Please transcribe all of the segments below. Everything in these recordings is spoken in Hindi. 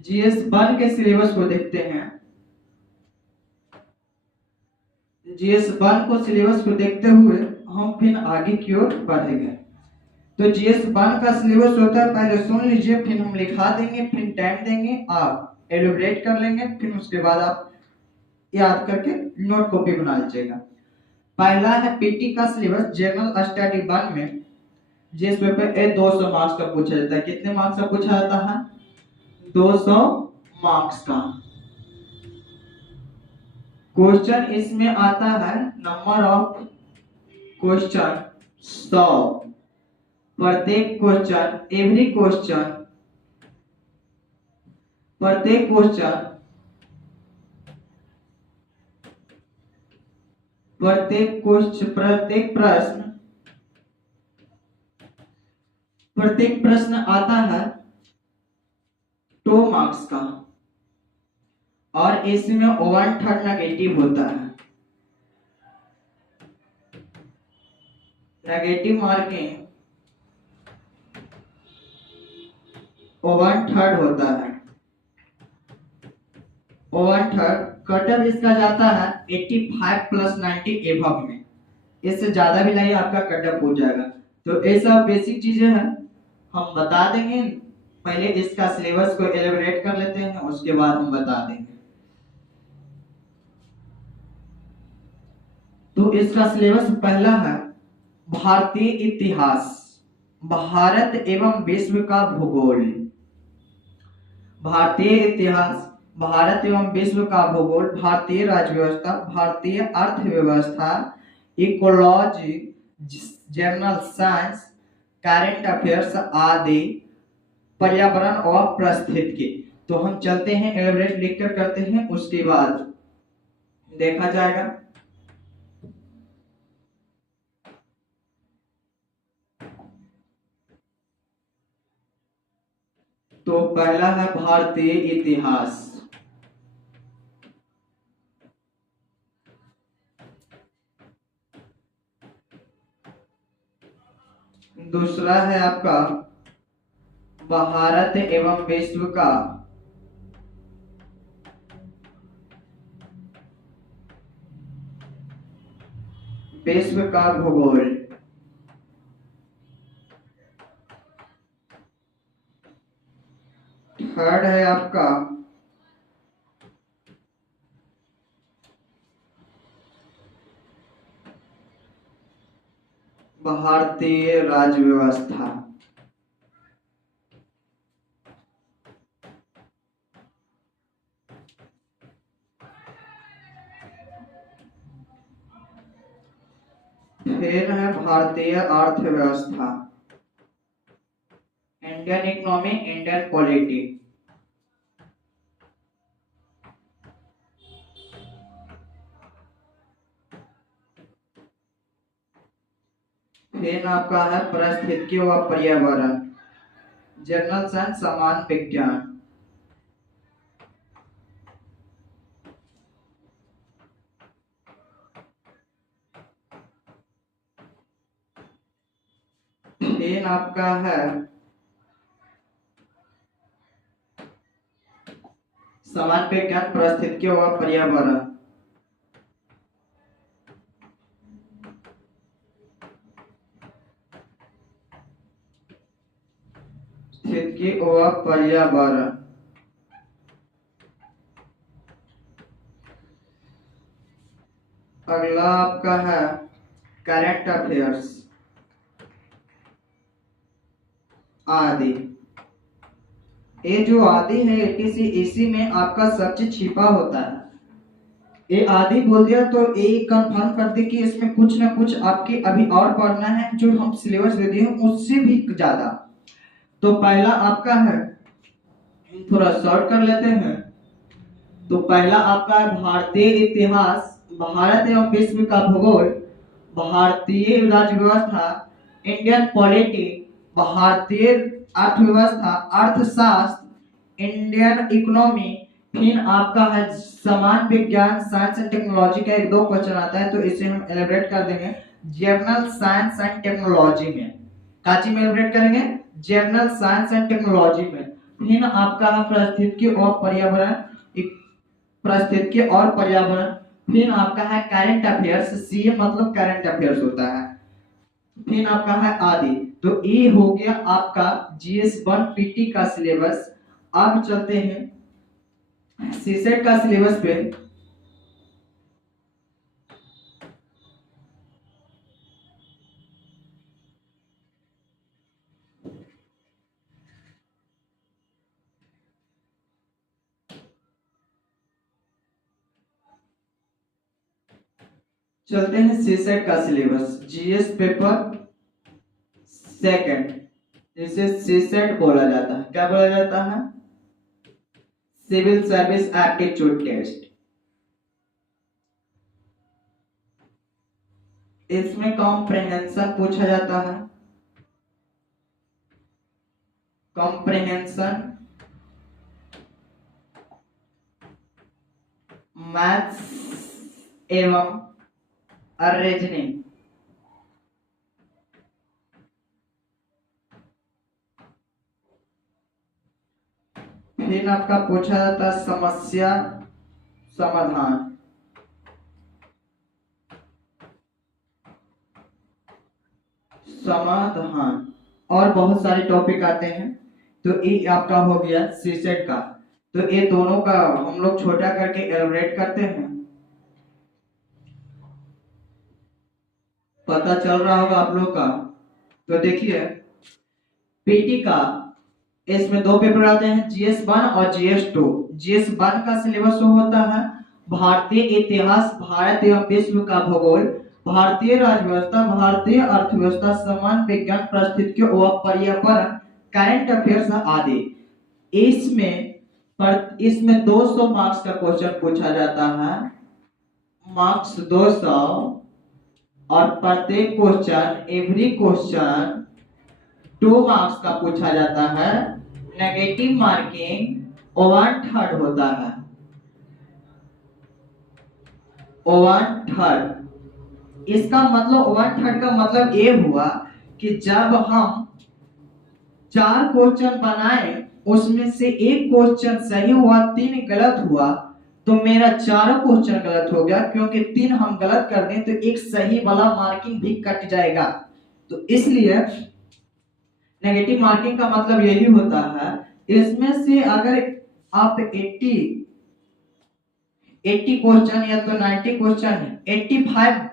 GS1 के सिलेबस को देखते हैं। GS1 को सिलेबस को देखते हुए हम फिर आगे की ओर बढ़ेंगे। तो GS1 का सिलेबस होता है, पहले सुन लीजिए, फिर हम लिखा देंगे, फिर टाइम देंगे, आप एलिब्रेट कर लेंगे, फिर उसके बाद आप याद करके नोट कॉपी बना लीजिएगा। पहला है पीटी का सिलेबस जनरल स्टडी 1 में, जिस पेपर 200 मार्क्स का पूछा जाता है। कितने मार्क्स का पूछा जाता है? 200 मार्क्स का। क्वेश्चन इसमें आता है, नंबर ऑफ क्वेश्चन 100। प्रत्येक क्वेश्चन, एवरी क्वेश्चन, प्रत्येक क्वेश्चन, प्रत्येक प्रश्न, प्रत्येक प्रश्न आता है 2 मार्क्स का, और इसमें 1/3 नेगेटिव होता है। नेगेटिव मार्किंग 1/3 होता है। 1/3 कटअप इसका जाता है 85 + 90 एबव में। इससे ज्यादा भी लाइए आपका कटअप हो जाएगा। तो ऐसा बेसिक चीजें हैं, हम बता देंगे। पहले इसका सिलेबस को एलिब्रेट कर लेते हैं, उसके बाद हम बता देंगे। तो इसका सिलेबस पहला है भारतीय इतिहास, भारत एवं विश्व का भूगोल। भारतीय इतिहास, भारत एवं विश्व का भूगोल, भारतीय राज्य व्यवस्था, भारतीय अर्थव्यवस्था, ecology, general science, current affairs आदि, पर्यावरण और पारिस्थितिकी। तो हम चलते हैं, एलिब्रेट लिखकर करते हैं, उसके बाद देखा जाएगा। तो पहला है भारतीय इतिहास। दूसरा है आपका भारत एवं विश्व का भूगोल। थर्ड है आपका भारतीय राज्य व्यवस्था। फिर है भारतीय अर्थव्यवस्था, इंडियन इकोनॉमी, इंडियन पॉलिटी। फिर आपका है पारिस्थितिकी व पर्यावरण, जनरल साइंस, सामान्य विज्ञान। फिर आपका है सामान्य विज्ञान, पारिस्थितिकी व पर्यावरण। पारिस्थितिकी व पर्यावरण। अगला आपका है करंट अफेयर्स आदि। ये जो आदि है एटीसी, इसी में आपका सब चीज छिपा होता है। ये आदि बोल दिया तो ये कंफर्म कर दे कि इसमें कुछ ना कुछ आपके अभी और पढ़ना है, जो हम सिलेबस दे दिए उससे भी ज्यादा। तो पहला आपका है, थोड़ा शॉर्ट कर लेते हैं। तो पहला आपका है भारतीय इतिहास, भारत एवं विश्व का भूगोल, भारतीय राज्य व्यवस्था, इंडियन पॉलिटी, भारतीय अर्थव्यवस्था, अर्थशास्त्र, इंडियन इकोनॉमी। फिर आपका है सामान्य विज्ञान, साइंस एंड टेक्नोलॉजी का 1-2 क्वेश्चन आता है, तो इसे हम एलिब्रेट कर देंगे जनरल साइंस एंड टेक्नोलॉजी में। काची में एलिब्रेट करेंगे? जनरल साइंस एंड टेक्नोलॉजी में। फिर आपका है पारिस्थितिकी और पर्यावरण, पारिस्थितिकी और पर्यावरण। फिर आपका है करंट अफेयर्स, सीए मतलब करंट अफेयर्स होता है। फिर आपका है आदि। तो ये हो गया आपका GS1 PT का सिलेबस। अब चलते हैं सीसेट का सिलेबस पे। चलते हैं सीसेट का सिलेबस, GS पेपर सेकंड, जिसे सीसेट बोला जाता है। क्या बोला जाता है? Civil service aptitude test. इसमें कॉम्प्रिहेंशन पूछा जाता है, कॉम्प्रिहेंशन, मैथ्स एवं रीजनिंग। फिर आपका पूछा जाता है समस्या समाधान, समाधान, और बहुत सारे टॉपिक आते हैं। तो ये आपका हो गया सीसेट का। तो ये दोनों का हम लोग छोटा करके एलरेट करते हैं। पता चल रहा होगा आप लोग का। तो देखिए पीटी का इसमें दो पेपर आते हैं, GS1 और GS2। GS1 का सिलेबस होता है भारतीय इतिहास, भारत एवं विश्व का भूगोल, भारतीय राजव्यवस्था, भारतीय अर्थव्यवस्था, सामान्य विज्ञान, परिस्थितियों व पर्यावरण, करंट अफेयर्स आदि। इसमें 200 मार्क्स का क्वेश्चन पूछा जाता है, मार्क्स 200, और प्रत्येक क्वेश्चन, एवरी क्वेश्चन 2 मार्क्स का पूछा जाता है। नेगेटिव मार्किंग 1/3 होता है, 1/3। इसका मतलब 1/3 का मतलब ये हुआ कि जब हम 4 क्वेश्चन बनाए, उसमें से एक क्वेश्चन सही हुआ, 3 गलत हुआ, तो मेरा चारों क्वेश्चन गलत हो गया, क्योंकि 3 हम गलत कर दें तो एक सही वाला मार्किंग भी कट जाएगा। तो इसलिए नेगेटिव मार्किंग का मतलब यही होता है, इसमें से अगर आप 80 क्वेश्चन या तो 90 क्वेश्चन, 85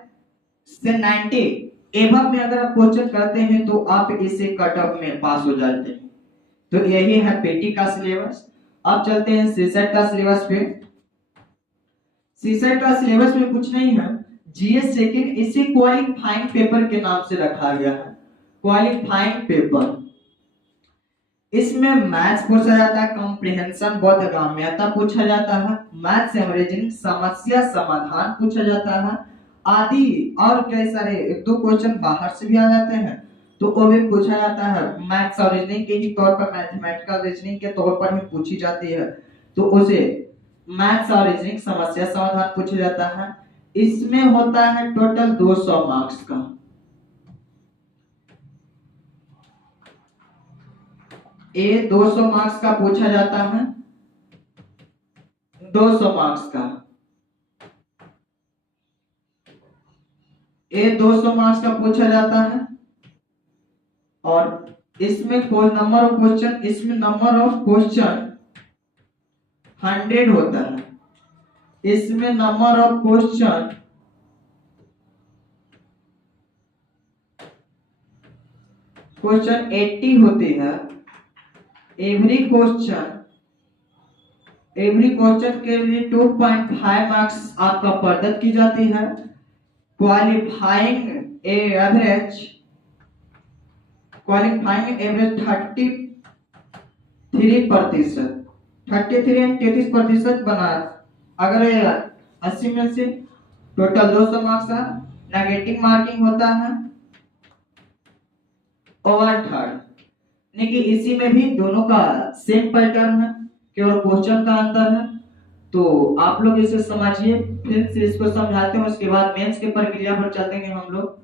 से 90 एवं में अगर आप क्वेश्चन करते हैं तो आप इसे कट ऑफ में पास हो जाते हैं। तो यही है पीटी का सिलेबस। अब चलते हैं सीसेट का सिलेबस पे। सीसेट का सिलेबस में कुछ नहीं है, जीएस सेकंड, इसे क्वालिफाइंग पेपर के नाम से रखा गया है, क्वालिफाइंग पेपर। इसमें मैथ्स पूछा जाता है, कॉम्प्रिहेंशन, बोधगम्यता पूछा जाता है, मैथ्स एवं रीजनिंग, समस्या समाधान पूछा जाता है आदि, और कई सारे 1-2 क्वेश्चन बाहर से भी आ जाते हैं तो वो भी पूछा जाता है। मैथ्स और रीजनिंग के ही तौर पर, मैथमेटिकल रीजनिंग के तौर पर भी पूछी जाती है, तो उसे मैथ्स और रीजनिंग समस्या समाधान पूछा जाता है। इसमें होता है टोटल 200 मार्क्स का। ये 200 मार्क्स का पूछा जाता है, 200 मार्क्स का, ये 200 मार्क्स का पूछा जाता है। और इसमें कोई नंबर ऑफ क्वेश्चन, इसमें नंबर ऑफ क्वेश्चन 100 होता है, इसमें नंबर ऑफ क्वेश्चन क्वेश्चन 80 होती है। एवरी क्वेश्चन के लिए 2.5 मार्क्स आपका प्रदत्त की जाती है। क्वालिफाइंग एवरेज 33%, 33% बना। अगर 80 में से टोटल 200 मार्क्स है, नेगेटिव मार्किंग होता है 1/3। लेकिन इसी में भी दोनों का सेम पैटर्न है, केवल क्वेश्चन का अंतर है। तो आप लोग इसे समझिए, फिर से इसको समझाते हैं, उसके बाद मेंस के प्रक्रिया पर चलते हैं हम लोग।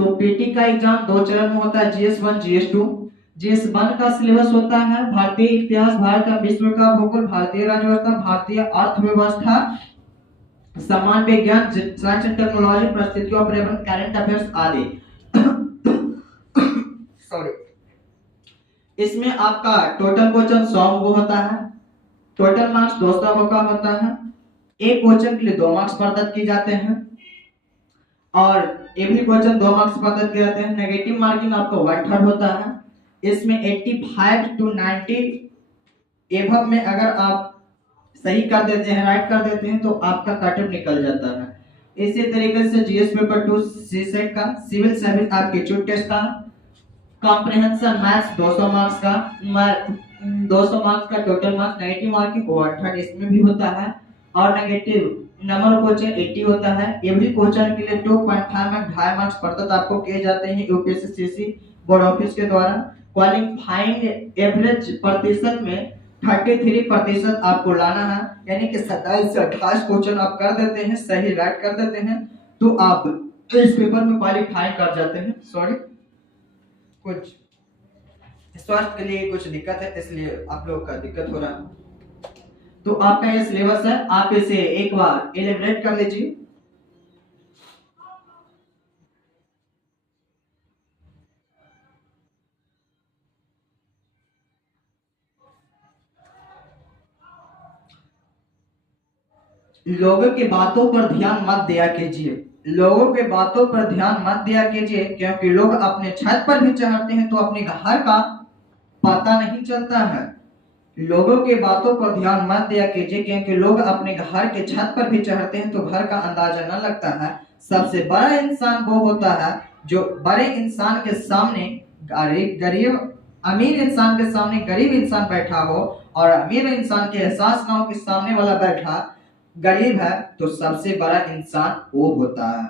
तो पीटी का एग्जाम 2 चरण में होता है, GS1 GS2। GS1 का सिलेबस होता है भारतीय इतिहास, भारत का विश्व का भूगोल, भारतीय राज्य व्यवस्था, भारतीय अर्थव्यवस्था, सामान्य विज्ञान, साइंस एंड टेक्नोलॉजी, परिस्थितियों पर्यावरण, करंट अफेयर्स आदि। सॉरी। इसमें आपका टोटल क्वेश्चन 100 को होता है, टोटल मार्क्स 200 का होता है। एक क्वेश्चन के लिए 2 मार्क्स प्रदत्त किए जाते हैं और एवरी क्वेश्चन 2 मार्क्स प्रदत्त किए जाते हैं। नेगेटिव मार्किंग आपका 1/3 होता है। इसमें 85 to 90 एवब में अगर आप सही कर देते हैं, राइट कर देते हैं, तो आपका कट ऑफ निकल जाता है। इसी तरीके से जीएस पेपर 2 सीसेट का, सिविल सर्विस एप्टीट्यूड टेस्ट का, कॉम्प्रिहेंशन मैथ्स 200 मार्क्स का, 200 मार्क्स का टोटल मार्क्स, नेगेटिव मार्किंग 1/3 इसमें भी होता है और नेगेटिव नंबर ऑफ क्वेश्चन 80 होता है। एवरी क्वेश्चन के लिए 2.5 में 2.5 मार्क्स प्रदत्त आपको किए जाते हैं यूपीएससी सीसी बोर्ड ऑफिस के द्वारा। क्वालिफाइंग एवरेज प्रतिशत में 33% आपको लाना है, यानी कि 27 से 28 क्वेश्चन आप कर देते हैं, सही राइट कर देते हैं, तो आप इस पेपर में क्वालिफाई कर जाते हैं। सॉरी, कुछ स्वास्थ्य के लिए कुछ दिक्कत है, इसलिए आप लोग का दिक्कत हो रहा है। तो आपका ये सिलेबस है, आप इसे एक बार एलिब्रेट कर लीजिए। लोगों की बातों पर ध्यान मत दिया कीजिए, लोगों के बातों पर ध्यान मत दिया कीजिए, क्योंकि लोग अपने छत पर भी चढ़ते हैं तो अपने घर का पता नहीं चलता है। लोगों के बातों पर ध्यान मत दिया कीजिए, क्योंकि लोग अपने घर के छत पर भी चढ़ते हैं तो घर का अंदाजा न लगता है। सबसे बड़ा इंसान वो होता है जो बड़े इंसान के सामने गरीब अमीर इंसान के सामने गरीब इंसान बैठा हो, और अमीर इंसान के एहसास ना हो कि सामने वाला बैठा गरीब है, तो सबसे बड़ा इंसान वो होता है।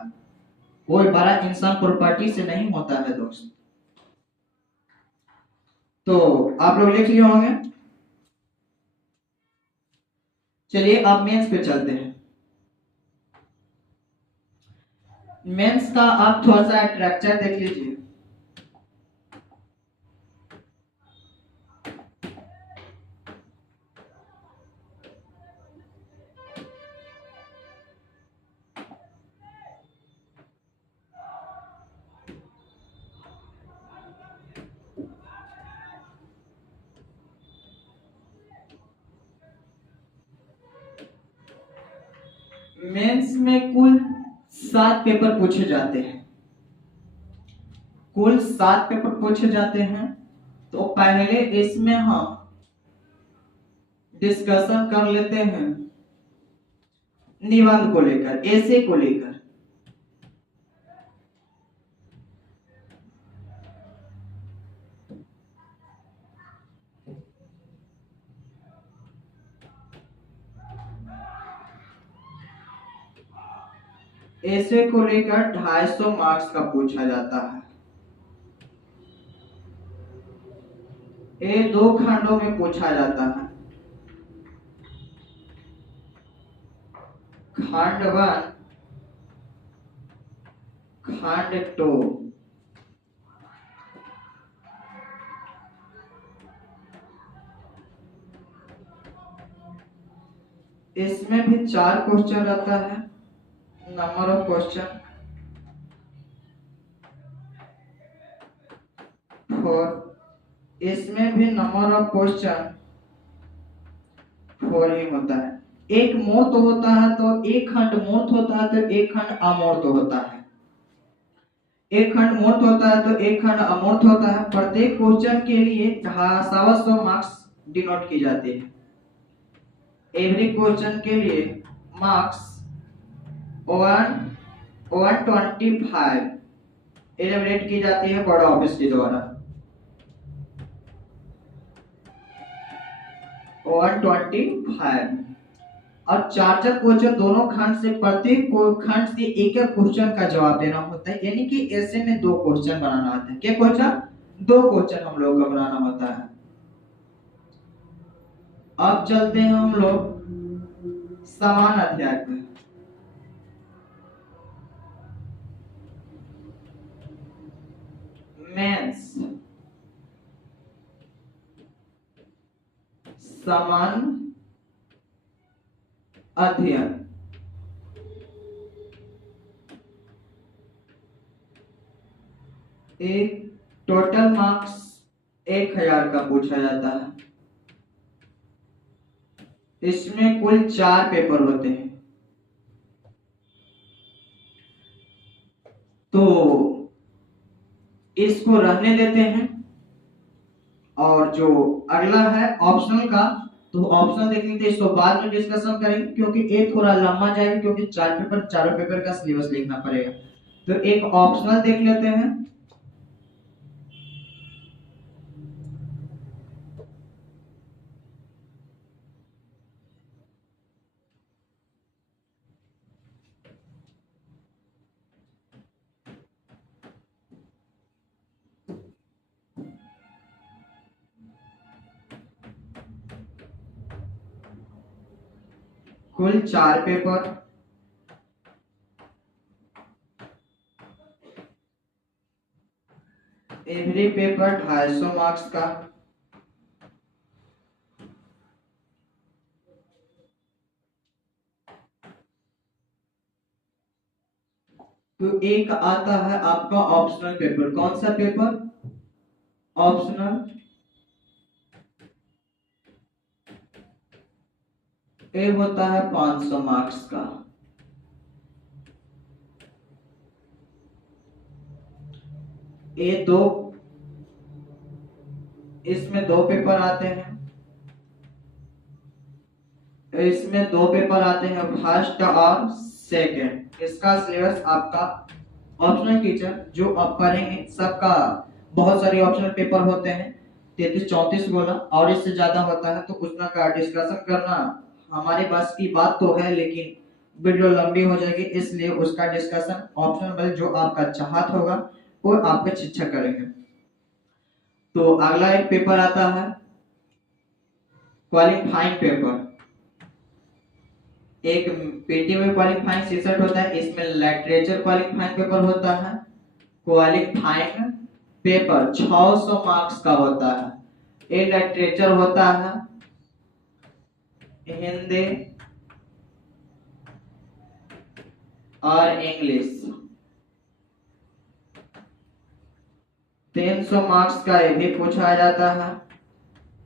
कोई बड़ा इंसान प्रॉपर्टी से नहीं होता है दोस्त। तो आप लोग लिख लिए होंगे। चलिए आप मेंस पे चलते हैं। मेंस का आप थोड़ा सा स्ट्रक्चर देख लीजिए। मेंस में कुल 7 पेपर पूछे जाते हैं, कुल 7 पेपर पूछे जाते हैं। तो पहले इसमें हम डिस्कशन कर लेते हैं निबंध को लेकर, ऐसे को लेकर। ऐसे को लेकर 250 मार्क्स का पूछा जाता है। ये 2 खंडों में पूछा जाता है, खंड 1, खंड 2। इसमें भी 4 क्वेश्चन रहता है, नंबर ऑफ क्वेश्चन 4। इसमें भी नंबर ऑफ क्वेश्चन 4 ही होता है। एक मूर्त होता है तो एक खंड मूर्त होता है तो एक खंड अमूर्त होता है, एक खंड मूर्त होता है तो एक खंड अमूर्त होता है। प्रत्येक क्वेश्चन के लिए 250 मार्क्स डिनोट की जाती है। एवरी क्वेश्चन के लिए मार्क्स 125 एलिमिनेट की जाती है बोर्ड ऑफिस के द्वारा। 125 और 4 क्वेश्चन दोनों खंड से, प्रत्येक खंड से एक एक क्वेश्चन का जवाब देना होता है, यानी कि ऐसे में 2 क्वेश्चन बनाना होता है। क्या क्वेश्चन? 2 क्वेश्चन हम लोग को बनाना होता है। अब चलते हैं हम लोग समान अध्याय पे। मेंस समान अध्ययन एक टोटल मार्क्स 1000 का पूछा जाता है। इसमें कुल 4 पेपर होते हैं। तो इसको रहने देते हैं और जो अगला है ऑप्शनल का, तो ऑप्शनल देखेंगे इसको बाद में डिस्कशन करेंगे क्योंकि ये थोड़ा लंबा जाएगा क्योंकि 4 पेपर, चारों पेपर का सिलेबस लिखना पड़ेगा। तो एक ऑप्शनल देख लेते हैं। कुल 4 पेपर, एवरी पेपर 250 मार्क्स का। तो एक आता है आपका ऑप्शनल पेपर। कौन सा पेपर? ऑप्शनल। ये होता है 500 मार्क्स का। ये दो, इसमें 2 पेपर आते हैं। इसमें 2 पेपर आते हैं, फर्स्ट और सेकंड। इसका सिलेबस आपका ऑप्शनल टीचर जो आप पढ़ेंगे सबका बहुत सारे ऑप्शनल पेपर होते हैं, 33-34 बोला और इससे ज्यादा होता है। तो उतना का डिस्कशन करना हमारे पास की बात तो है, लेकिन वीडियो लंबी हो जाएगी, इसलिए उसका डिस्कशन ऑप्शनल जो आपका चाहत होगा वो आपके शिक्षक करेंगे। तो अगला एक पेपर आता है क्वालिफाइंग पेपर। एक पीटी में क्वालिफाइंग 66 होता है, इसमें लिटरेचर क्वालिफाइंग पेपर होता है। क्वालिफाइंग पेपर 600 मार्क्स का होता है। ये लिटरेचर होता है हिंदी और इंग्लिश। 300 मार्क्स का ये भी पूछा जाता है।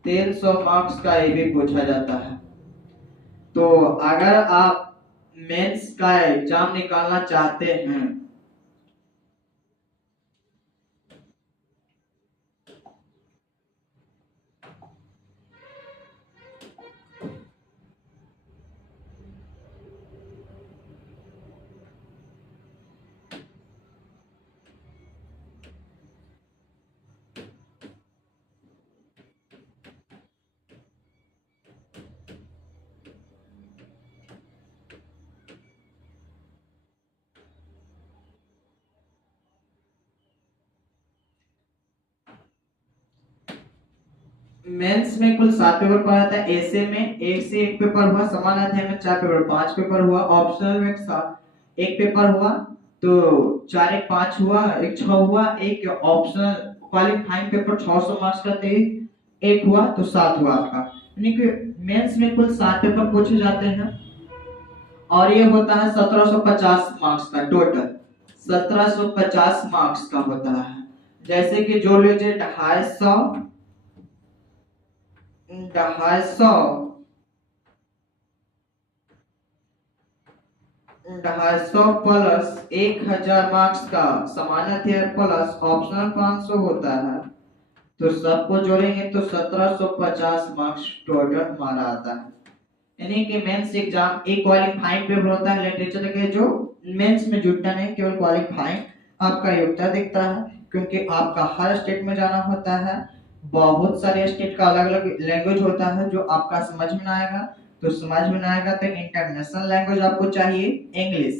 300 मार्क्स का ये भी पूछा जाता है। तो अगर आप मेंस का एग्जाम निकालना चाहते हैं मेंस में कुल 7 पेपर पढ़ा था। ऐसे में एक से एक पेपर हुआ, समान अध्याय में 4 पेपर, 5 पेपर हुआ। ऑप्शनल में एक पेपर हुआ, तो 4 एक 5 हुआ, एक 6 हुआ। एक ऑप्शनल क्वालिफाइंग पेपर 600 मार्क्स का थे, एक हुआ तो 7 हुआ आपका। यानी कि मेंस में कुल 7 पेपर पूछे जाते हैं और ये होता है 1750 मार्क्स का टोटल। 1750 मार्क्स का होता है। जैसे कि जो लीजिए 250 प्लस 1000 मार्क्स का सामान्य प्लस ऑप्शनल 500 होता है। तो सबको जोड़ेंगे तो 1750 मार्क्स टोटल हमारा आता है। यानी कि मेंस एग्जाम एक क्वालिफाइंग पेपर होता है लिटरेचर के, जो मेंस में जुड़ता नहीं, केवल क्वालिफाइंग आपका योग्यता दिखता है। क्योंकि आपका हर स्टेट में जाना होता है, बहुत सारे स्टेट का अलग अलग लैंग्वेज होता है जो आपका समझ में ना आएगा। तो समझ में ना आएगा तो इंटरनेशनल लैंग्वेज आपको चाहिए इंग्लिश,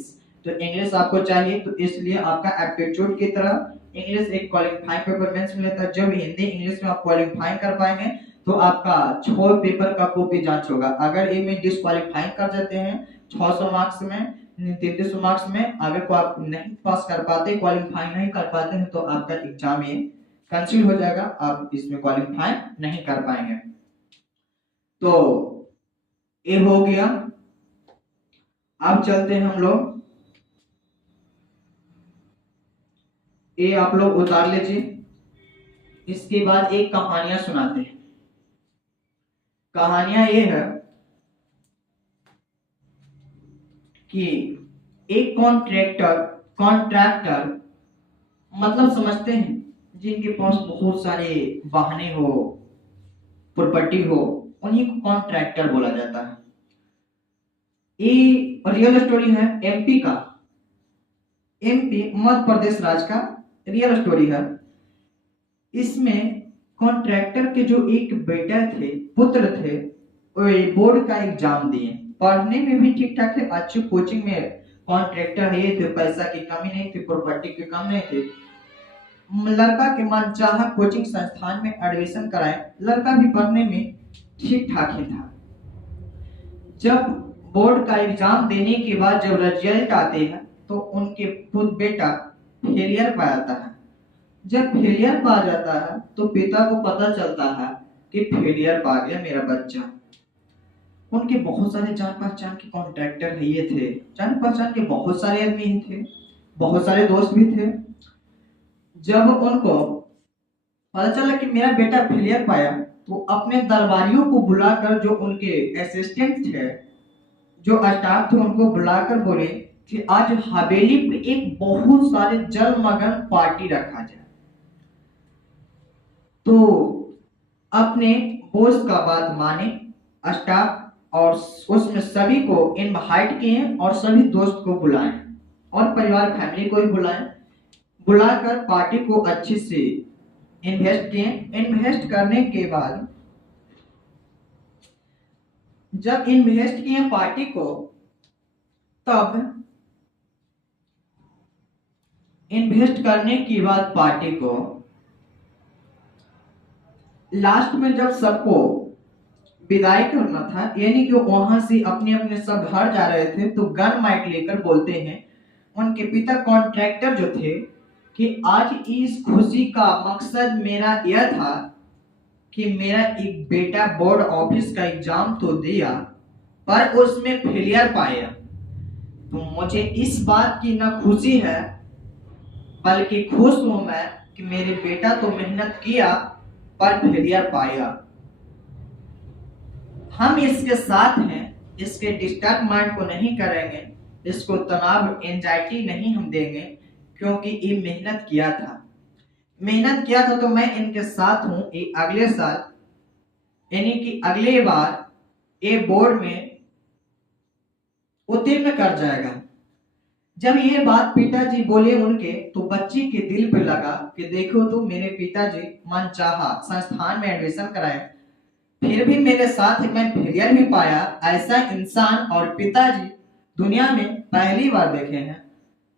तो इंग्लिश आपको चाहिए। तो इसलिए आपका एप्टीट्यूड की तरह इंग्लिश एक क्वालिफाइंग पेपर मेंस में लेता है। जब हिंदी इंग्लिश में आप क्वालिफाइंग कर पाएंगे तो आपका 6 पेपर का कॉपी जांच होगा। अगर ये में डिस्क्वालीफाइंग कर देते हैं 600 मार्क्स में, 3300 मार्क्स में, अगर को आप नहीं पास कर पाते, क्वालिफाई नहीं कर पाते हैं, तो आपका एग्जाम ये कैंसिल हो जाएगा, आप इसमें क्वालिफाई नहीं कर पाएंगे। तो ये हो गया। अब चलते हैं हम लोग, ये आप लोग उतार लीजिए। इसके बाद एक कहानियां सुनाते हैं। कहानियां ये है कि एक कॉन्ट्रैक्टर कॉन्ट्रैक्टर मतलब समझते हैं जिनके पास बहुत सारे वाहने हो, प्रॉपर्टी हो, उन्हीं को कॉन्ट्रैक्टर बोला जाता है। ये रियल स्टोरी है एमपी का, एमपी मध्य प्रदेश राज्य का रियल स्टोरी है। इसमें कॉन्ट्रैक्टर के जो एक बेटा थे, पुत्र थे, वो बोर्ड का एग्जाम दिए, पढ़ने में भी ठीक ठाक थे, अच्छी कोचिंग में कॉन्ट्रैक्टर है थे, पैसा की कमी नहीं थी, प्रॉपर्टी की कमी नहीं थी। लड़का के मनचाहा कोचिंग संस्थान में एडमिशन कराए, लड़का भी पढ़ने में ठीक ठाक ही था। जब बोर्ड का एग्जाम देने के बाद जब रिजल्ट आते हैं तो उनके खुद बेटा फेलियर पा जाता है। जब फेलियर पा जाता है तो पिता को पता चलता है कि फेलियर पा गया मेरा बच्चा। उनके बहुत सारे जान पहचान के कॉन्ट्रैक्टर है ये थे, जान पहचान के बहुत सारे आदमी थे, बहुत सारे दोस्त भी थे। जब उनको पता चला कि मेरा बेटा फेलियर पाया तो अपने दरबारियों को बुलाकर, जो उनके असिस्टेंट थे, जो स्टाफ थे, उनको बुलाकर बोले कि आज हवेली पे एक बहुत सारे जलमग्न पार्टी रखा जाए। तो अपने बॉस का बात माने स्टाफ, और उसमें सभी को इनवाइट किए और सभी दोस्त को बुलाएं और परिवार फैमिली को भी बुलाएं। बुलाकर पार्टी को अच्छे से इन्वेस्ट किए। इन्वेस्ट करने के बाद जब इन्वेस्ट किए पार्टी को, तब इन्वेस्ट करने के बाद पार्टी को लास्ट में जब सबको विदाई करना था, यानी कि वहां से अपने अपने सब घर जा रहे थे, तो गन माइक लेकर बोलते हैं उनके पिता कॉन्ट्रैक्टर जो थे कि आज इस खुशी का मकसद मेरा यह था कि मेरा एक बेटा बोर्ड ऑफिस का एग्जाम तो दिया पर उसमें फेलियर पाया, तो मुझे इस बात की ना खुशी है बल्कि खुश हूं मैं कि मेरे बेटा तो मेहनत किया पर फेलियर पाया। हम इसके साथ हैं, इसके डिस्टर्ब माइंड को नहीं करेंगे, इसको तनाव एंजाइटी नहीं हम देंगे, क्योंकि ये मेहनत किया था तो मैं इनके साथ हूं। ये अगले साल यानी कि अगले बार ये बोर्ड में उत्तीर्ण कर जाएगा। जब ये बात पिताजी बोले उनके, तो बच्ची के दिल पे लगा कि देखो तो मेरे पिताजी मनचाहा संस्थान में एडमिशन कराए, फिर भी मेरे साथ मैं फेलियर भी पाया। ऐसा इंसान और पिताजी दुनिया में पहली बार देखे हैं।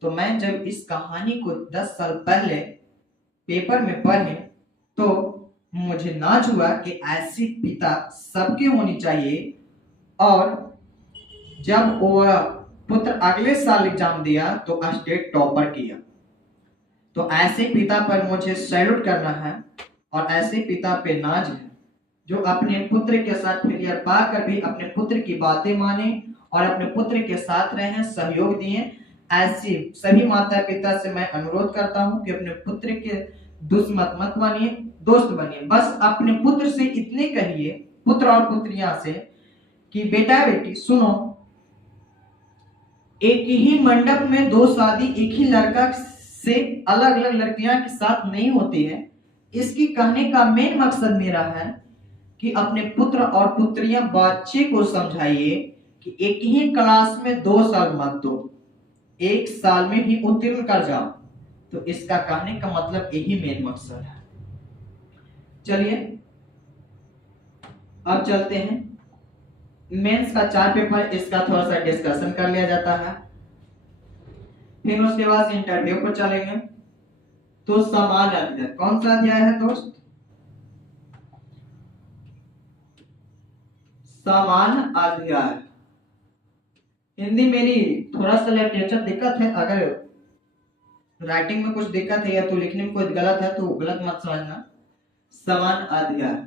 तो मैं जब इस कहानी को 10 साल पहले पेपर में पढ़े तो मुझे नाज हुआ कि ऐसी पिता सबके होनी चाहिए। और जब वो पुत्र अगले साल एग्जाम दिया तो स्टेट टॉपर किया। तो ऐसे पिता पर मुझे सैल्यूट करना है और ऐसे पिता पे नाज है जो अपने पुत्र के साथ फेलियर पाकर भी अपने पुत्र की बातें माने और अपने पुत्र के साथ रहे, सहयोग दिए। ऐसी सभी माता पिता से मैं अनुरोध करता हूं कि अपने पुत्र के दुश्मन मत बनिए, दोस्त बनिए। बस अपने पुत्र से इतने कहिए, पुत्र और पुत्रियां से, कि बेटा बेटी सुनो, एक ही मंडप में दो शादी एक ही लड़का से अलग अलग लड़कियां के साथ नहीं होती है। इसकी कहने का मेन मकसद मेरा है कि अपने पुत्र और पुत्रियां बच्चे को समझाइए कि एक ही क्लास में 2 साल मत दो, 1 साल में ही उत्तीर्ण कर जाओ। तो इसका कहने का मतलब यही मेन मकसद है। चलिए अब चलते हैं मेंस का 4 पेपर, इसका थोड़ा सा डिस्कशन कर लिया जाता है, फिर उसके बाद इंटरव्यू पर चलेंगे। तो सामान्य अध्याय, कौन सा अध्याय है दोस्त? सामान्य अध्याय। हिंदी मेरी थोड़ा सा लिटरेचर दिक्कत है, अगर राइटिंग में कुछ दिक्कत है या तो लिखने में कोई गलत है तो गलत मत समझना। समान अध्ययन,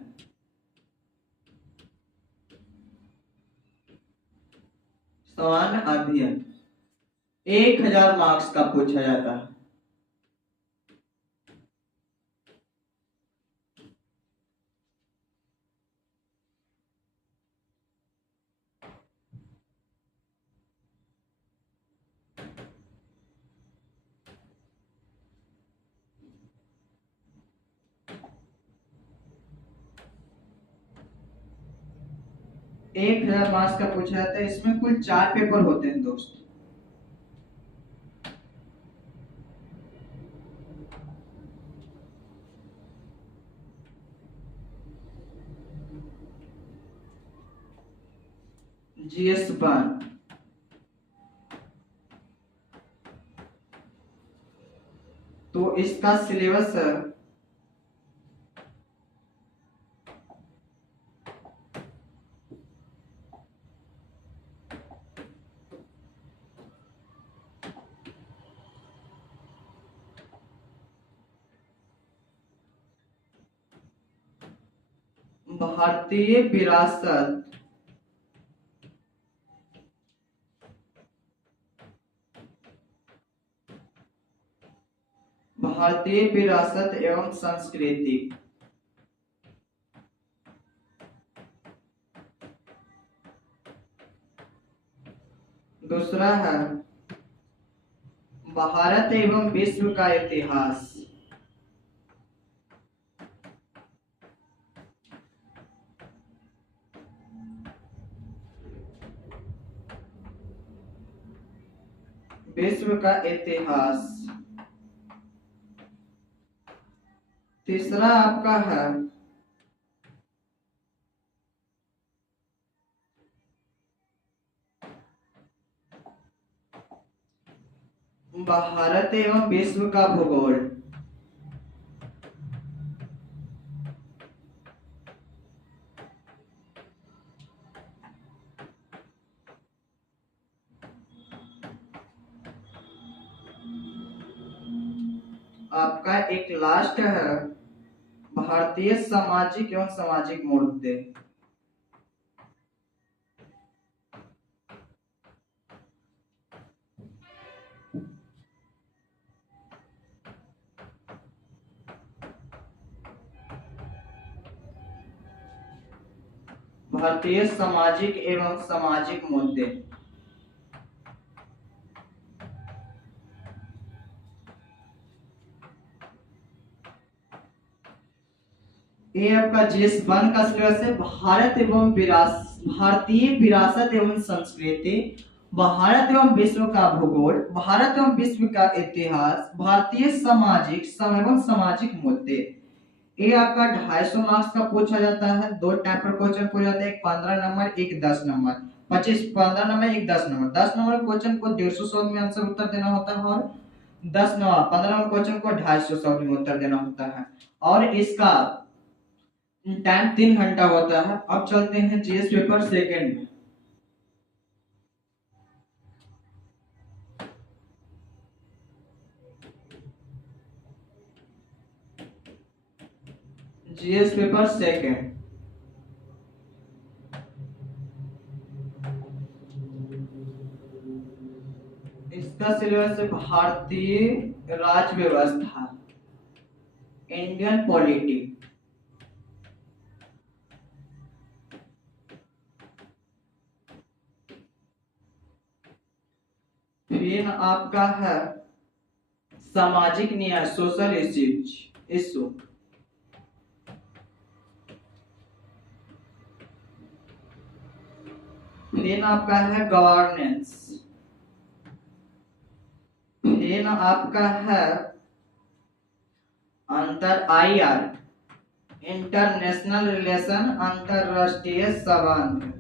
समान अध्ययन 1000 मार्क्स का पूछा जाता है। एक 1000 मार्क्स का पूछा जाता है। इसमें कुल 4 पेपर होते हैं दोस्त। GS1, तो इसका सिलेबस भारतीय विरासत, भारतीय विरासत एवं संस्कृति। दूसरा है भारत एवं विश्व का इतिहास। विश्व का इतिहास। तीसरा आपका है भारत एवं विश्व का भूगोल। आपका एक लास्ट है भारतीय सामाजिक एवं सामाजिक मुद्दे। भारतीय सामाजिक एवं सामाजिक मुद्दे। ये आपका GS1 का सिलेबस है। भारतीय विरासत एवं संस्कृति, भारत एवं विश्व का भूगोल, भारत एवं विश्व का इतिहास, भारतीय सामाजिक एवं सामाजिक मुद्दे। ये आपका 250 मार्क्स का पूछा जाता है। 2 टाइप का क्वेश्चन पूछा जाता है, एक 15 नंबर, एक 10 नंबर। 15 नंबर, एक 10 नंबर। 10 नंबर क्वेश्चन को 150 शब्द में आंसर उत्तर देना होता है और 15 नंबर क्वेश्चन को 250 शब्द में उत्तर देना होता है। और इसका टाइम 3 घंटा होता है। अब चलते हैं GS पेपर सेकंड में। GS पेपर सेकंड, इसका सिलेबस है भारतीय राज्य व्यवस्था, इंडियन पॉलिटी। फिर आपका है सामाजिक न्याय, सोशल इश्यू। फिर आपका है गवर्नेंस। फिर आपका है IR, इंटरनेशनल रिलेशन, अंतरराष्ट्रीय संबंध।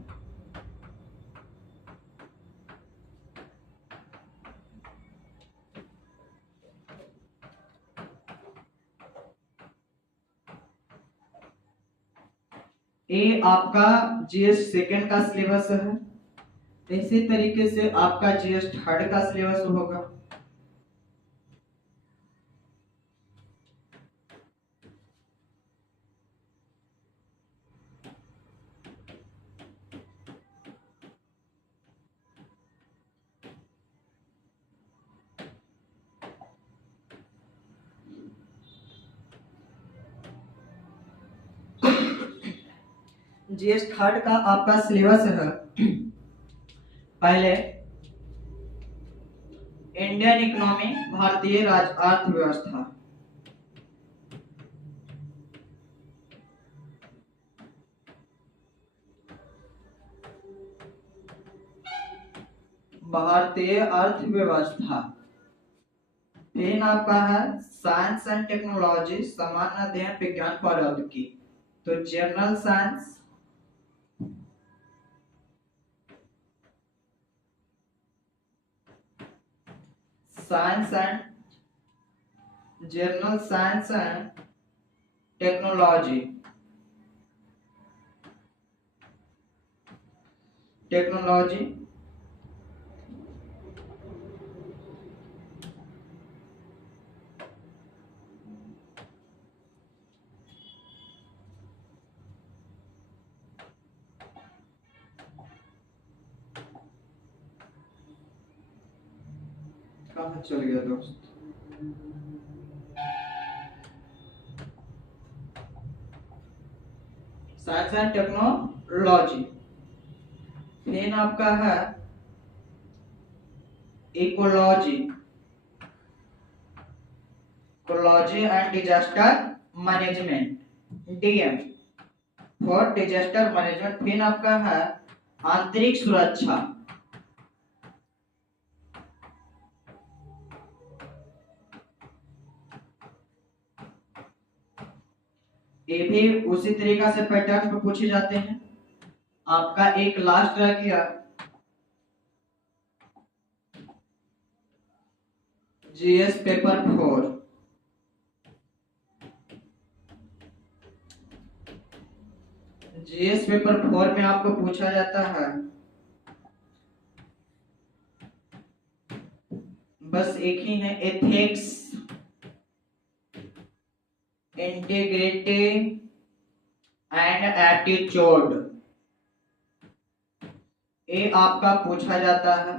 ये आपका GS सेकंड का सिलेबस है। इसी तरीके से आपका GS थर्ड का सिलेबस होगा। जीएस थर्ड का आपका सिलेबस है। पहले इंडियन इकोनॉमी, भारतीय अर्थव्यवस्था। भारतीय अर्थव्यवस्था। फिर आपका है साइंस एंड टेक्नोलॉजी, सामान्य अध्ययन विज्ञान प्रौद्योगिकी। तो general science, science and general science and technology, technology. कहाँ चल गया दोस्त? Science and technology. फिर आपका है ecology, ecology and disaster management, DM for disaster management. फिर आपका है आंतरिक सुरक्षा, ये भी उसी तरीका से पैटर्न पे पूछे जाते हैं। आपका एक लास्ट रह गया जीएस पेपर 4। जीएस पेपर 4 में आपको पूछा जाता है बस एक ही है, एथिक्स, इंटीग्रिटी एंड एटीट्यूड। ये आपका पूछा जाता है,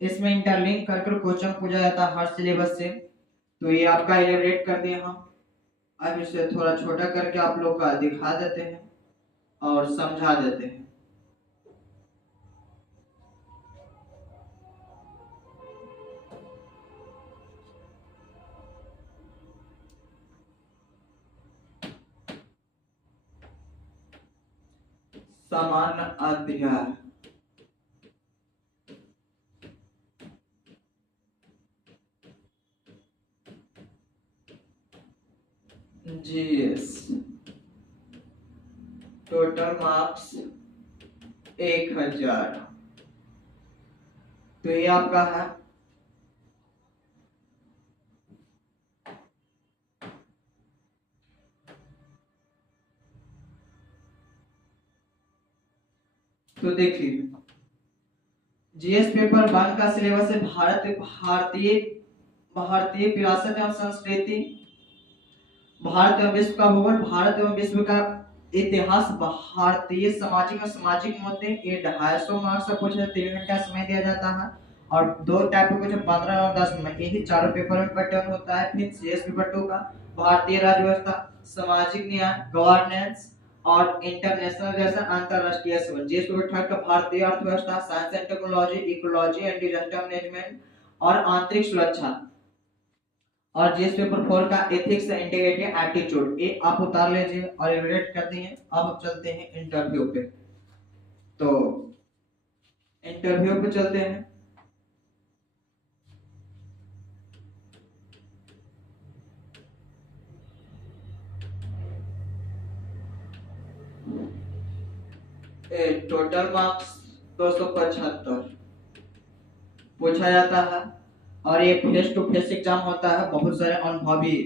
इसमें इंटरलिंक करके क्वेश्चन पूछा जाता है हर सिलेबस से। तो ये आपका इलेबरेट कर दिया हम। अब इसे थोड़ा छोटा करके आप लोग का दिखा देते हैं और समझा देते हैं। सामान्य अध्ययन, जीएस, टोटल मार्क्स 1000। तो ये आपका है तो देखिए जीएस पेपर 1 का सिलेबस है भारतीय विरासत एवं संस्कृति, भारत एवं विश्व का भूगोल, भारत एवं विश्व का इतिहास, भारतीय सामाजिक और सामाजिक मुद्दे। ये 250 मार्क्स से पूछे, 3 घंटा समय दिया जाता है और 2 टाइप के कुछ 15 और 10 में, यही चारों पेपर में पैटर्न होता है। फिर जीएस पेपर 2 का भारतीय राज्य व्यवस्था, सामाजिक न्याय, गवर्नेंस और इंटरनेशनल रिलेशन, अंतरराष्ट्रीय संबंध। जीएस पेपर 3 का भारतीय अर्थव्यवस्था, science and technology, ecology and disaster management और आंतरिक सुरक्षा। और जीएस पेपर 4 का एथिक्स इंटीग्रिटी एटीट्यूड। ये आप उतार लीजिए और इवैल्यूएट कर दिए। अब चलते हैं इंटरव्यू पे। तो इंटरव्यू पे चलते हैं। टोटल मार्क्स 275 पूछा जाता है और ये फेस टू फेस एग्जाम होता है। बहुत सारे अनुभवी,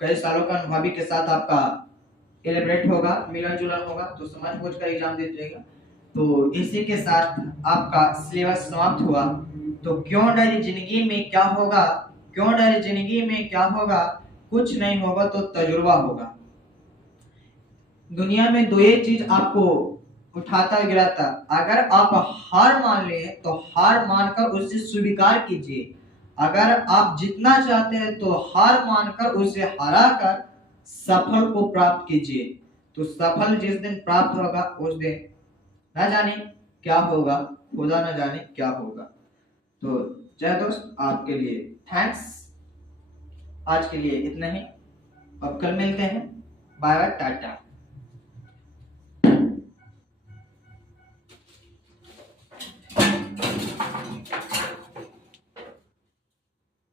कई सालों का अनुभवी के साथ आपका एलिब्रेट होगा, मिलन जुलन होगा, तो समझ बूझ कर एग्जाम दीजिएगा। तो इसी के साथ आपका सिलेबस समाप्त हुआ। तो क्यों डरी जिंदगी में क्या होगा, क्यों डरी जिंदगी में क्या होगा, कुछ नहीं होगा तो तजुर्बा होगा। दुनिया में 2 चीज आपको उठाता गिराता, अगर आप हार मान ले तो हार मानकर उसे स्वीकार कीजिए, अगर आप जीतना चाहते हैं तो हार मानकर उसे हराकर सफल को प्राप्त कीजिए। तो सफल जिस दिन प्राप्त होगा उस दिन न जाने क्या होगा, खुदा न जाने क्या होगा। तो जय दोस्त, आपके लिए थैंक्स। आज के लिए इतना ही, अब कल मिलते हैं। Bye bye, Tata.